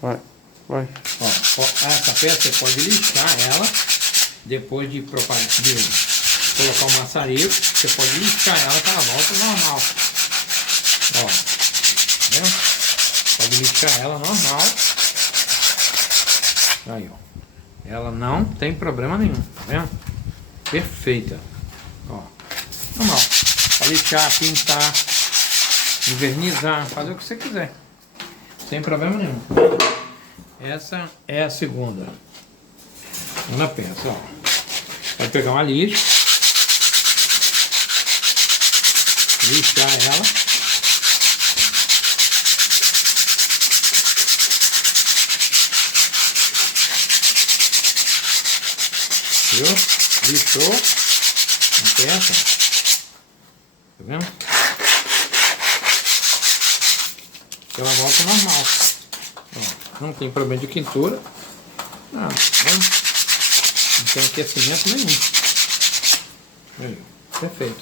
Vai, vai. Ó, essa peça você pode lixar ela depois de colocar o maçarico. Você pode lixar ela que ela volta normal. Ó, tá vendo? Pode lixar ela normal. Aí, ó. Ela não tem problema nenhum, tá vendo? Perfeita. Ó, normal. Pode lixar, pintar, envernizar, fazer o que você quiser. Sem problema nenhum. Essa é a segunda peça, ó. Vai pegar uma lixa, lixar ela, viu? Lixou a peça, tá vendo? Ela volta normal. Ó, não tem problema de quintura. Não tem aquecimento nenhum. Aí, perfeito.